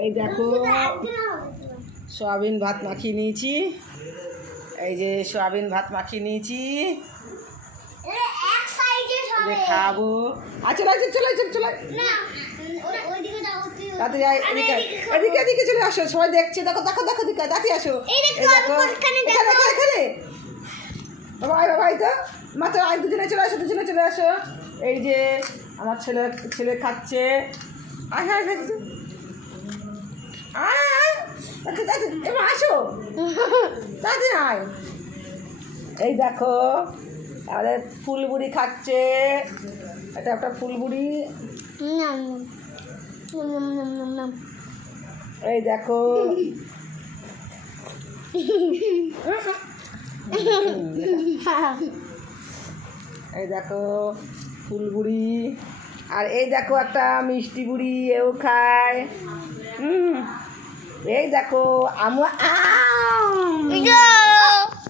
এই দেখো সয়াবিন ভাত মাখিয়ে নিয়েছি। এই যে সয়াবিন ভাত মাখিয়ে নিয়েছি, খাবো। আচ্ছা চলে চলে চলে তাড়াতাড়ি এদিকে এদিকে এদিকে চলে আসো, সবাই দেখছে। দেখো দেখো দেখো দিকে তাড়াতাড়ি আসো। এই দেখো এখানে এখানে বাবা বাবা, এই তো মাত্র আয়, দুজনে চলে আসো, দুজনে চলে আসো। এই যে আমার ছেলে ছেলে খাচ্ছে। আয় আয় আয় আয় এবার আসো, তাড়াতাড়ি আয়। এই দেখো আমাদের ফুলবুড়ি খাচ্ছে, এটা একটা ফুলবুড়ি। এই দেখো এই দেখো ফুলবুড়ি। আর এই দেখো একটা মিষ্টি বুড়ি, এও খায়। এই দেখো আমরা